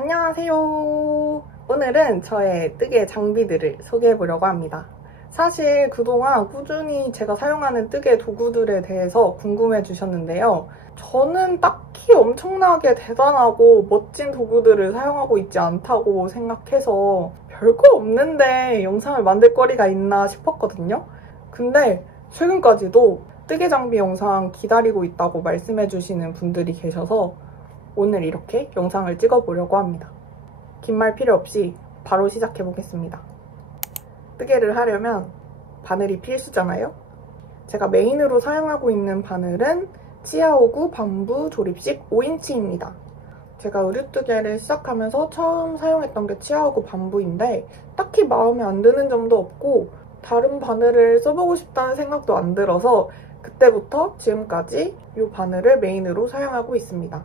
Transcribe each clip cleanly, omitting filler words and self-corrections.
안녕하세요. 오늘은 저의 뜨개 장비들을 소개해보려고 합니다. 사실 그동안 꾸준히 제가 사용하는 뜨개 도구들에 대해서 궁금해 주셨는데요. 저는 딱히 엄청나게 대단하고 멋진 도구들을 사용하고 있지 않다고 생각해서 별거 없는데 영상을 만들 거리가 있나 싶었거든요. 근데 최근까지도 뜨개 장비 영상 기다리고 있다고 말씀해 주시는 분들이 계셔서 오늘 이렇게 영상을 찍어보려고 합니다. 긴 말 필요 없이 바로 시작해보겠습니다. 뜨개를 하려면 바늘이 필수잖아요? 제가 메인으로 사용하고 있는 바늘은 치아오구 밤부 조립식 5인치입니다. 제가 의류뜨개를 시작하면서 처음 사용했던 게 치아오구 밤부인데 딱히 마음에 안 드는 점도 없고 다른 바늘을 써보고 싶다는 생각도 안 들어서 그때부터 지금까지 이 바늘을 메인으로 사용하고 있습니다.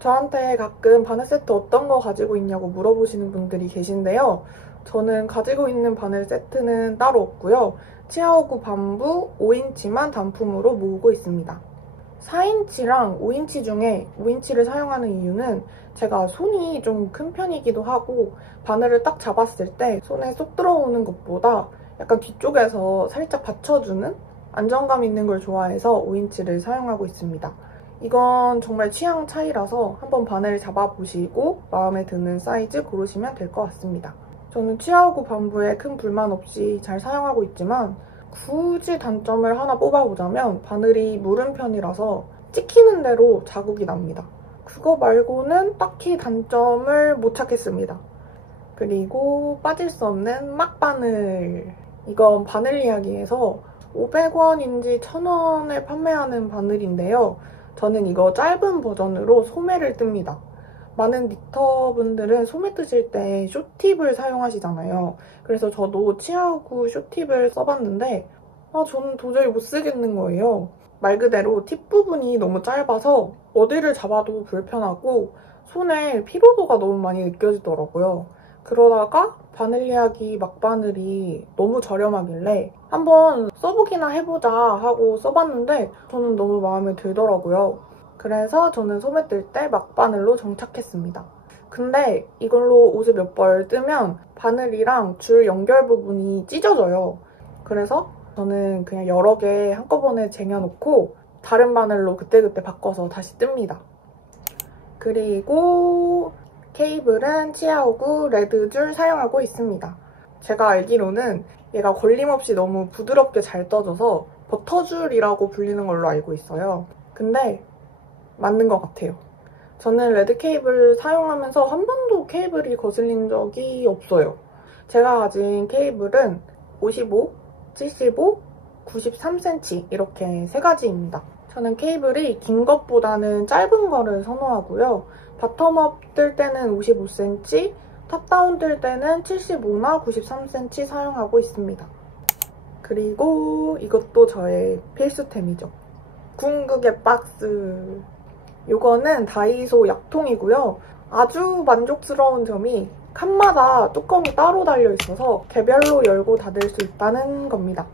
저한테 가끔 바늘 세트 어떤 거 가지고 있냐고 물어보시는 분들이 계신데요. 저는 가지고 있는 바늘 세트는 따로 없고요. 치아오구 밤부 5인치만 단품으로 모으고 있습니다. 4인치랑 5인치 중에 5인치를 사용하는 이유는 제가 손이 좀 큰 편이기도 하고 바늘을 딱 잡았을 때 손에 쏙 들어오는 것보다 약간 뒤쪽에서 살짝 받쳐주는 안정감 있는 걸 좋아해서 5인치를 사용하고 있습니다. 이건 정말 취향 차이라서 한번 바늘 잡아보시고 마음에 드는 사이즈 고르시면 될 것 같습니다. 저는 치아오구 밤부에 큰 불만 없이 잘 사용하고 있지만 굳이 단점을 하나 뽑아보자면 바늘이 무른 편이라서 찍히는 대로 자국이 납니다. 그거 말고는 딱히 단점을 못 찾겠습니다. 그리고 빠질 수 없는 막바늘. 이건 바늘 이야기에서 500원인지 1000원에 판매하는 바늘인데요. 저는 이거 짧은 버전으로 소매를 뜹니다. 많은 니터분들은 소매 뜨실 때 쇼팁을 사용하시잖아요. 그래서 저도 치아오구 쇼팁을 써봤는데 저는 도저히 못 쓰겠는 거예요. 말 그대로 팁 부분이 너무 짧아서 어디를 잡아도 불편하고 손에 피로도가 너무 많이 느껴지더라고요. 그러다가 바늘 이야기 막바늘이 너무 저렴하길래 한번 써보기나 해보자 하고 써봤는데 저는 너무 마음에 들더라고요. 그래서 저는 소매 뜰 때 막바늘로 정착했습니다. 근데 이걸로 옷을 몇 벌 뜨면 바늘이랑 줄 연결 부분이 찢어져요. 그래서 저는 그냥 여러 개 한꺼번에 쟁여놓고 다른 바늘로 그때그때 바꿔서 다시 뜹니다. 그리고 케이블은 치아오구 레드줄 사용하고 있습니다. 제가 알기로는 얘가 걸림없이 너무 부드럽게 잘 떠져서 버터줄이라고 불리는 걸로 알고 있어요. 근데 맞는 것 같아요. 저는 레드 케이블 사용하면서 한 번도 케이블이 거슬린 적이 없어요. 제가 가진 케이블은 55, 75, 93cm 이렇게 세 가지입니다. 저는 케이블이 긴 것보다는 짧은 거를 선호하고요. 바텀업 뜰 때는 55cm, 탑다운 뜰 때는 75나 93cm 사용하고 있습니다. 그리고 이것도 저의 필수템이죠. 궁극의 박스. 이거는 다이소 약통이고요. 아주 만족스러운 점이 칸마다 뚜껑이 따로 달려있어서 개별로 열고 닫을 수 있다는 겁니다.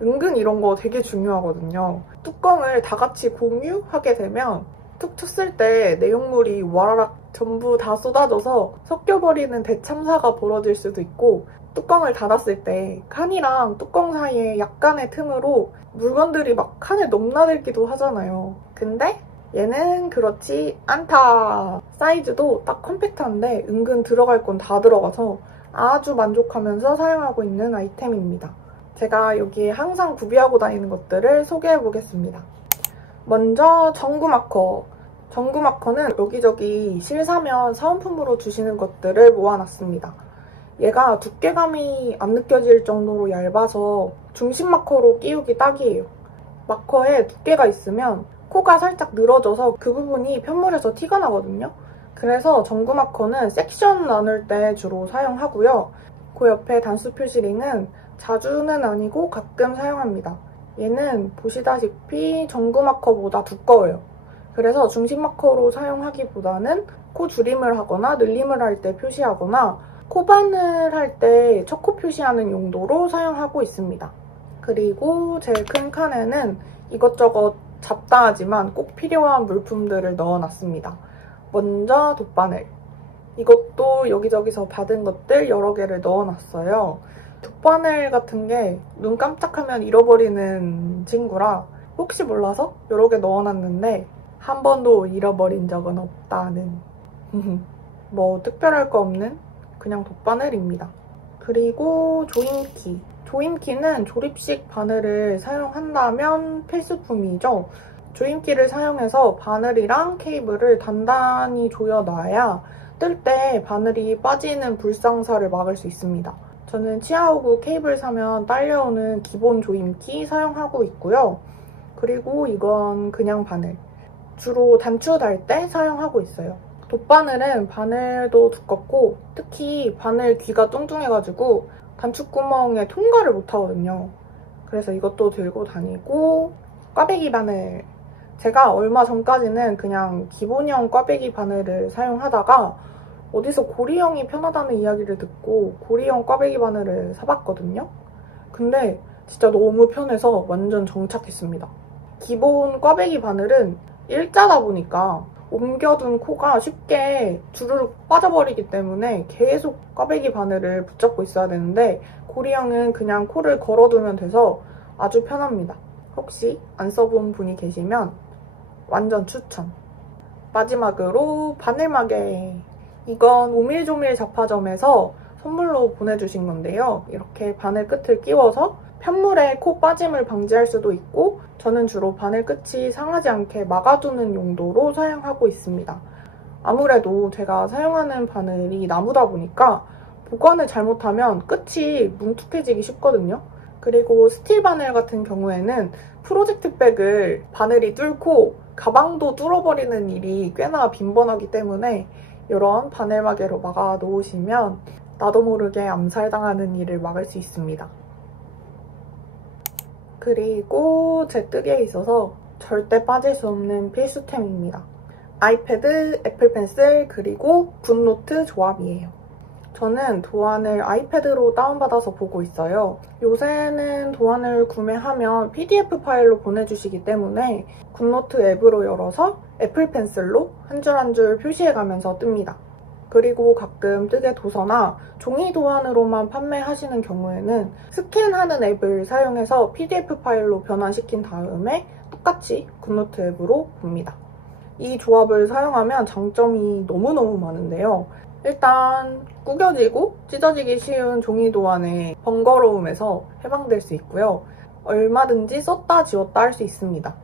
은근 이런 거 되게 중요하거든요. 뚜껑을 다 같이 공유하게 되면 툭 쳤을 때 내용물이 와라락 전부 다 쏟아져서 섞여버리는 대참사가 벌어질 수도 있고 뚜껑을 닫았을 때 칸이랑 뚜껑 사이에 약간의 틈으로 물건들이 막 칸에 넘나들기도 하잖아요. 근데 얘는 그렇지 않다. 사이즈도 딱 컴팩트한데 은근 들어갈 건 다 들어가서 아주 만족하면서 사용하고 있는 아이템입니다. 제가 여기에 항상 구비하고 다니는 것들을 소개해보겠습니다. 먼저 전구 마커. 전구 마커는 여기저기 실 사면 사은품으로 주시는 것들을 모아놨습니다. 얘가 두께감이 안 느껴질 정도로 얇아서 중심 마커로 끼우기 딱이에요. 마커에 두께가 있으면 코가 살짝 늘어져서 그 부분이 편물에서 티가 나거든요. 그래서 전구 마커는 섹션 나눌 때 주로 사용하고요. 그 옆에 단수 표시링은 자주는 아니고 가끔 사용합니다. 얘는 보시다시피 전구 마커보다 두꺼워요. 그래서 중심 마커로 사용하기보다는 코 줄임을 하거나 늘림을 할 때 표시하거나 코바늘 할 때 척코 표시하는 용도로 사용하고 있습니다. 그리고 제일 큰 칸에는 이것저것 잡다하지만 꼭 필요한 물품들을 넣어놨습니다. 먼저 돗바늘. 이것도 여기저기서 받은 것들 여러 개를 넣어놨어요. 돗바늘 같은 게 눈 깜짝하면 잃어버리는 친구라 혹시 몰라서 여러 개 넣어놨는데 한 번도 잃어버린 적은 없다는 뭐 특별할 거 없는 그냥 돗바늘입니다. 그리고 조임키. 조임키는 조립식 바늘을 사용한다면 필수품이죠. 조임키를 사용해서 바늘이랑 케이블을 단단히 조여놔야 뜰 때 바늘이 빠지는 불상사를 막을 수 있습니다. 저는 치아오구 케이블 사면 딸려오는 기본 조임키 사용하고 있고요. 그리고 이건 그냥 바늘. 주로 단추 달 때 사용하고 있어요. 돗바늘은 바늘도 두껍고 특히 바늘 귀가 뚱뚱해가지고 단추구멍에 통과를 못하거든요. 그래서 이것도 들고 다니고 꽈배기 바늘. 제가 얼마 전까지는 그냥 기본형 꽈배기 바늘을 사용하다가 어디서 고리형이 편하다는 이야기를 듣고 고리형 꽈배기 바늘을 사봤거든요. 근데 진짜 너무 편해서 완전 정착했습니다. 기본 꽈배기 바늘은 일자다 보니까 옮겨둔 코가 쉽게 주르륵 빠져버리기 때문에 계속 꽈배기 바늘을 붙잡고 있어야 되는데 고리형은 그냥 코를 걸어두면 돼서 아주 편합니다. 혹시 안 써본 분이 계시면 완전 추천! 마지막으로 바늘마개! 이건 오밀조밀 잡화점에서 선물로 보내주신 건데요. 이렇게 바늘 끝을 끼워서 편물에 코 빠짐을 방지할 수도 있고 저는 주로 바늘 끝이 상하지 않게 막아두는 용도로 사용하고 있습니다. 아무래도 제가 사용하는 바늘이 나무다 보니까 보관을 잘못하면 끝이 뭉툭해지기 쉽거든요. 그리고 스틸 바늘 같은 경우에는 프로젝트 백을 바늘이 뚫고 가방도 뚫어버리는 일이 꽤나 빈번하기 때문에 이런 바늘마개로 막아 놓으시면 나도 모르게 암살당하는 일을 막을 수 있습니다. 그리고 제 뜨개에 있어서 절대 빠질 수 없는 필수템입니다. 아이패드, 애플펜슬, 그리고 굿노트 조합이에요. 저는 도안을 아이패드로 다운받아서 보고 있어요. 요새는 도안을 구매하면 PDF 파일로 보내주시기 때문에 굿노트 앱으로 열어서 애플펜슬로 한 줄 한 줄 표시해가면서 뜹니다. 그리고 가끔 뜨개 도서나 종이 도안으로만 판매하시는 경우에는 스캔하는 앱을 사용해서 PDF 파일로 변환시킨 다음에 똑같이 굿노트 앱으로 봅니다. 이 조합을 사용하면 장점이 너무너무 많은데요. 일단 구겨지고 찢어지기 쉬운 종이 도안의 번거로움에서 해방될 수 있고요. 얼마든지 썼다 지웠다 할 수 있습니다.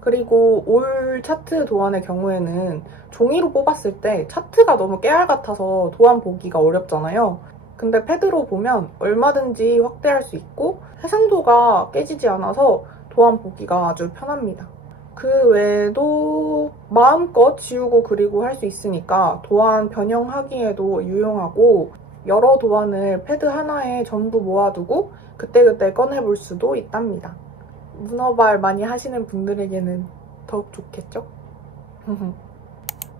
그리고 올 차트 도안의 경우에는 종이로 뽑았을 때 차트가 너무 깨알 같아서 도안 보기가 어렵잖아요. 근데 패드로 보면 얼마든지 확대할 수 있고 해상도가 깨지지 않아서 도안 보기가 아주 편합니다. 그 외에도 마음껏 지우고 그리고 할 수 있으니까 도안 변형하기에도 유용하고 여러 도안을 패드 하나에 전부 모아두고 그때그때 꺼내볼 수도 있답니다. 문어발 많이 하시는 분들에게는 더욱 좋겠죠?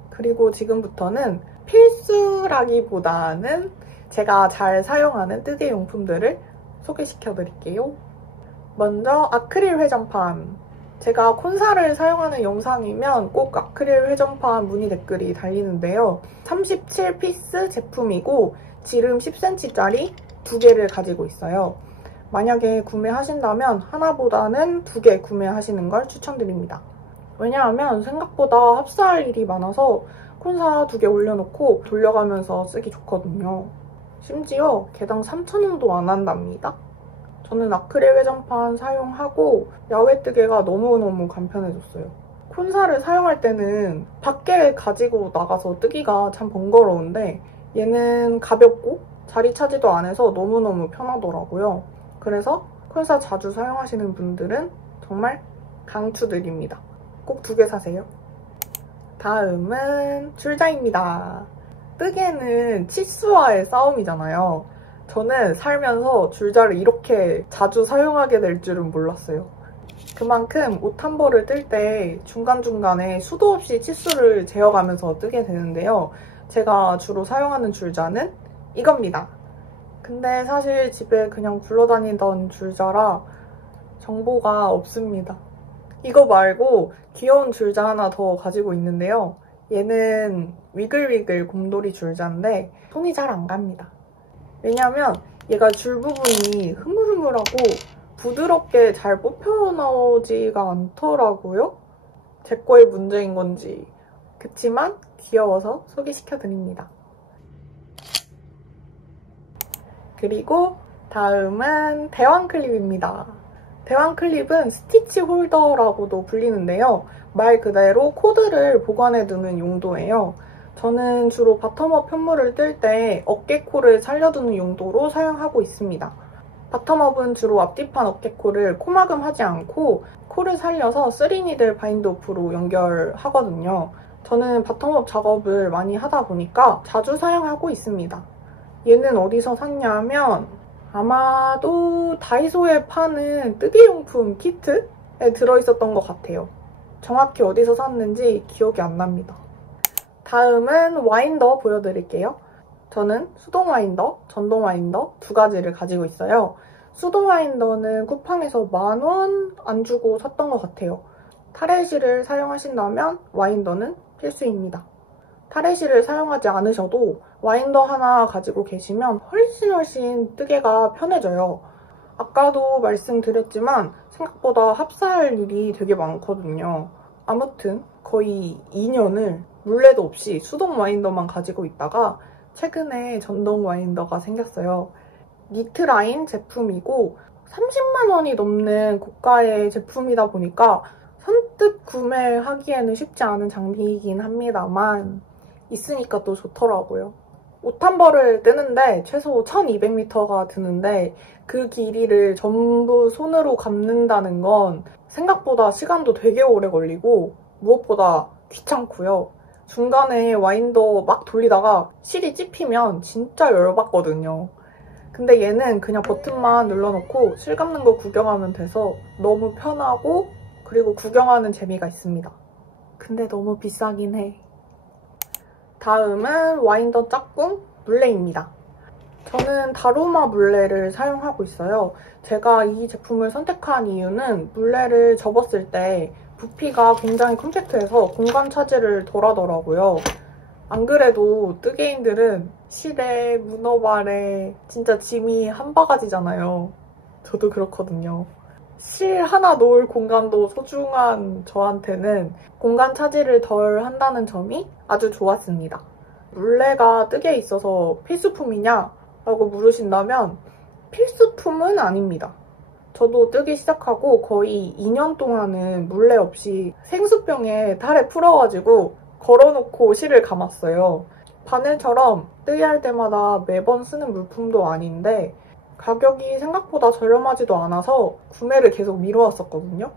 그리고 지금부터는 필수라기보다는 제가 잘 사용하는 뜨개 용품들을 소개시켜드릴게요. 먼저 아크릴 회전판. 제가 콘사를 사용하는 영상이면 꼭 아크릴 회전판 문의 댓글이 달리는데요. 37피스 제품이고 지름 10cm짜리 2개를 가지고 있어요. 만약에 구매하신다면 하나보다는 2개 구매하시는 걸 추천드립니다. 왜냐하면 생각보다 합사할 일이 많아서 콘사 2개 올려놓고 돌려가면서 쓰기 좋거든요. 심지어 개당 3,000원도 안 한답니다. 저는 아크릴 회전판 사용하고 야외 뜨개가 너무너무 간편해졌어요. 콘사를 사용할 때는 밖에 가지고 나가서 뜨기가 참 번거로운데 얘는 가볍고 자리 차지도 안 해서 너무너무 편하더라고요. 그래서 콘사 자주 사용하시는 분들은 정말 강추드립니다. 꼭 2개 사세요. 다음은 줄자입니다. 뜨개는 치수와의 싸움이잖아요. 저는 살면서 줄자를 이렇게 자주 사용하게 될 줄은 몰랐어요. 그만큼 옷 한 벌을 뜰 때 중간중간에 수도 없이 치수를 재어가면서 뜨게 되는데요. 제가 주로 사용하는 줄자는 이겁니다. 근데 사실 집에 그냥 굴러다니던 줄자라 정보가 없습니다. 이거 말고 귀여운 줄자 하나 더 가지고 있는데요. 얘는 위글위글 곰돌이 줄자인데 손이 잘 안 갑니다. 왜냐면 얘가 줄 부분이 흐물흐물하고 부드럽게 잘 뽑혀 나오지가 않더라고요. 제 거의 문제인 건지. 그치만 귀여워서 소개시켜드립니다. 그리고 다음은 대왕 클립입니다. 대왕 클립은 스티치 홀더라고도 불리는데요. 말 그대로 코드를 보관해두는 용도예요. 저는 주로 바텀업 편물을 뜰 때 어깨코를 살려두는 용도로 사용하고 있습니다. 바텀업은 주로 앞뒤판 어깨코를 코막음하지 않고 코를 살려서 3니들 바인드 오프로 연결하거든요. 저는 바텀업 작업을 많이 하다 보니까 자주 사용하고 있습니다. 얘는 어디서 샀냐면 아마도 다이소에 파는 뜨개용품 키트에 들어있었던 것 같아요. 정확히 어디서 샀는지 기억이 안 납니다. 다음은 와인더 보여드릴게요. 저는 수동 와인더, 전동 와인더 두 가지를 가지고 있어요. 수동 와인더는 쿠팡에서 10,000원 안 주고 샀던 것 같아요. 타레실을 사용하신다면 와인더는 필수입니다. 타레실을 사용하지 않으셔도 와인더 하나 가지고 계시면 훨씬 뜨개가 편해져요. 아까도 말씀드렸지만 생각보다 합사할 일이 되게 많거든요. 아무튼 거의 2년을 물레도 없이 수동 와인더만 가지고 있다가 최근에 전동 와인더가 생겼어요. 니트라인 제품이고 30만 원이 넘는 고가의 제품이다 보니까 선뜻 구매하기에는 쉽지 않은 장비이긴 합니다만 있으니까 또 좋더라고요. 옷 한 벌을 뜨는데 최소 1200m가 드는데 그 길이를 전부 손으로 감는다는 건 생각보다 시간도 되게 오래 걸리고 무엇보다 귀찮고요. 중간에 와인더 막 돌리다가 실이 찝히면 진짜 열받거든요. 근데 얘는 그냥 버튼만 눌러놓고 실 감는 거 구경하면 돼서 너무 편하고 그리고 구경하는 재미가 있습니다. 근데 너무 비싸긴 해. 다음은 와인더 짝꿍 물레입니다. 저는 다루마 물레를 사용하고 있어요. 제가 이 제품을 선택한 이유는 물레를 접었을 때 부피가 굉장히 컴팩트해서 공간 차지를 덜 하더라고요. 안 그래도 뜨개인들은 실에, 문어발에 진짜 짐이 한 바가지잖아요. 저도 그렇거든요. 실 하나 놓을 공간도 소중한 저한테는 공간 차지를 덜 한다는 점이 아주 좋았습니다. 물레가 뜨개에 있어서 필수품이냐? 라고 물으신다면 필수품은 아닙니다. 저도 뜨기 시작하고 거의 2년 동안은 물레 없이 생수병에 탈에 풀어가지고 걸어놓고 실을 감았어요. 바늘처럼 뜨개 할 때마다 매번 쓰는 물품도 아닌데 가격이 생각보다 저렴하지도 않아서 구매를 계속 미뤄왔었거든요.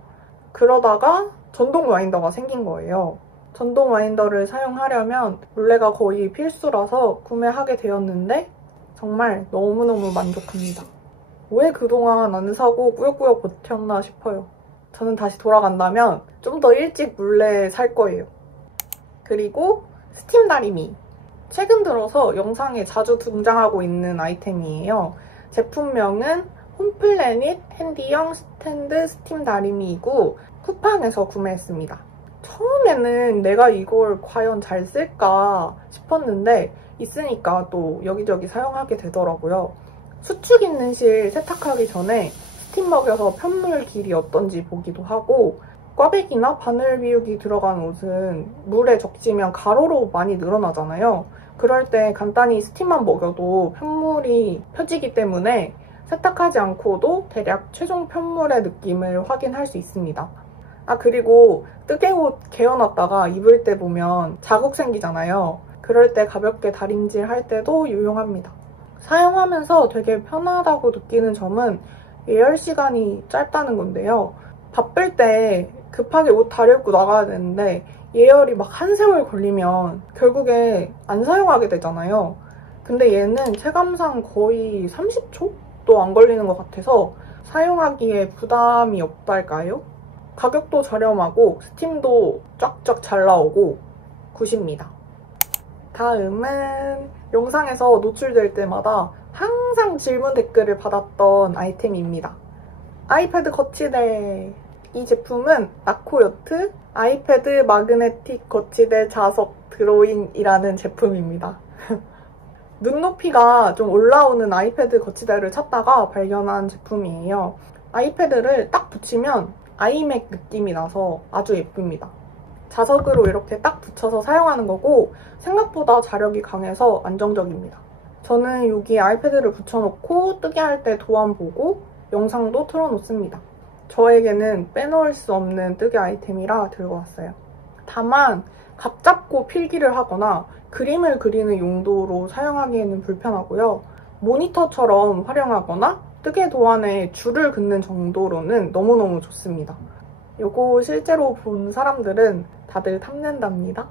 그러다가 전동 와인더가 생긴 거예요. 전동 와인더를 사용하려면 물레가 거의 필수라서 구매하게 되었는데 정말 너무너무 만족합니다. 왜 그동안 안 사고 꾸역꾸역 버텼나 싶어요. 저는 다시 돌아간다면 좀 더 일찍 물레 살 거예요. 그리고 스팀 다리미. 최근 들어서 영상에 자주 등장하고 있는 아이템이에요. 제품명은 홈플래닛 핸디형 스탠드 스팀 다리미이고 쿠팡에서 구매했습니다. 처음에는 내가 이걸 과연 잘 쓸까 싶었는데 있으니까 또 여기저기 사용하게 되더라고요. 수축 있는 실 세탁하기 전에 스팀 먹여서 편물 길이 어떤지 보기도 하고 꽈배기나 바늘 비우기 들어간 옷은 물에 적시면 가로로 많이 늘어나잖아요. 그럴 때 간단히 스팀만 먹여도 편물이 펴지기 때문에 세탁하지 않고도 대략 최종 편물의 느낌을 확인할 수 있습니다. 아 그리고 뜨개옷 개어놨다가 입을 때 보면 자국 생기잖아요. 그럴 때 가볍게 다림질 할 때도 유용합니다. 사용하면서 되게 편하다고 느끼는 점은 예열 시간이 짧다는 건데요. 바쁠 때 급하게 옷 다려입고 나가야 되는데 예열이 막 한 세월 걸리면 결국에 안 사용하게 되잖아요. 근데 얘는 체감상 거의 30초도 안 걸리는 것 같아서 사용하기에 부담이 없달까요? 가격도 저렴하고 스팀도 쫙쫙 잘 나오고 굿입니다. 다음은 영상에서 노출될 때마다 항상 질문 댓글을 받았던 아이템입니다. 아이패드 거치대. 이 제품은 나코요트 아이패드 마그네틱 거치대 자석 드로잉이라는 제품입니다. 눈높이가 좀 올라오는 아이패드 거치대를 찾다가 발견한 제품이에요. 아이패드를 딱 붙이면 아이맥 느낌이 나서 아주 예쁩니다. 자석으로 이렇게 딱 붙여서 사용하는 거고 생각보다 자력이 강해서 안정적입니다. 저는 여기 아이패드를 붙여놓고 뜨게 할 때 도안 보고 영상도 틀어놓습니다. 저에게는 빼놓을 수 없는 뜨개 아이템이라 들고 왔어요. 다만 각 잡고 필기를 하거나 그림을 그리는 용도로 사용하기에는 불편하고요. 모니터처럼 활용하거나 뜨개 도안에 줄을 긋는 정도로는 너무너무 좋습니다. 이거 실제로 본 사람들은 다들 탐낸답니다.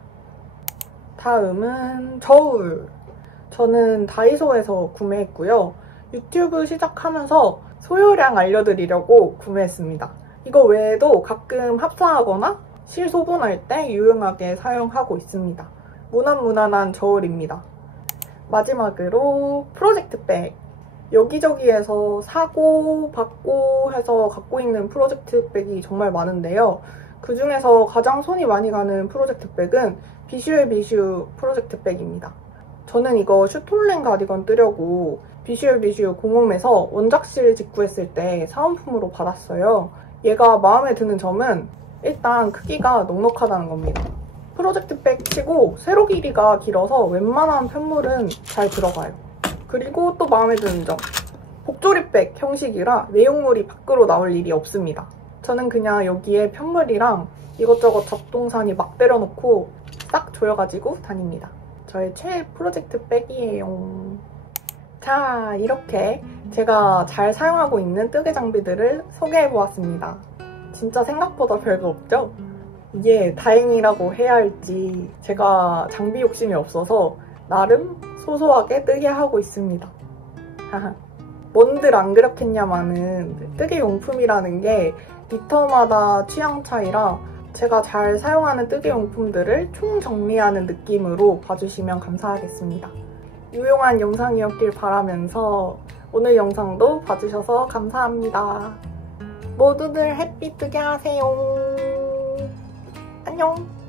다음은 저울. 저는 다이소에서 구매했고요. 유튜브 시작하면서 소요량 알려드리려고 구매했습니다. 이거 외에도 가끔 합사하거나 실소분할 때 유용하게 사용하고 있습니다. 무난무난한 저울입니다. 마지막으로 프로젝트 백. 여기저기에서 사고 받고 해서 갖고 있는 프로젝트 백이 정말 많은데요. 그 중에서 가장 손이 많이 가는 프로젝트 백은 비슈 프로젝트 백입니다. 저는 이거 슈톨렌 가디건 뜨려고 비슈 공홈에서 원작실 직구했을 때 사은품으로 받았어요. 얘가 마음에 드는 점은 일단 크기가 넉넉하다는 겁니다. 프로젝트 백 치고 세로 길이가 길어서 웬만한 편물은 잘 들어가요. 그리고 또 마음에 드는 점, 복조립백 형식이라 내용물이 밖으로 나올 일이 없습니다. 저는 그냥 여기에 편물이랑 이것저것 잡동사니 막 때려놓고 싹 조여가지고 다닙니다. 저의 최애 프로젝트 백이에요. 자, 이렇게 제가 잘 사용하고 있는 뜨개 장비들을 소개해보았습니다. 진짜 생각보다 별거 없죠? 이게 다행이라고 해야 할지 제가 장비 욕심이 없어서 나름 소소하게 뜨개 하고 있습니다. 뭔들 안 그렇겠냐마는 뜨개 용품이라는 게 리터마다 취향 차이라 제가 잘 사용하는 뜨개 용품들을 총정리하는 느낌으로 봐주시면 감사하겠습니다. 유용한 영상이었길 바라면서 오늘 영상도 봐주셔서 감사합니다. 모두들 해피 뜨개 하세요. 안녕!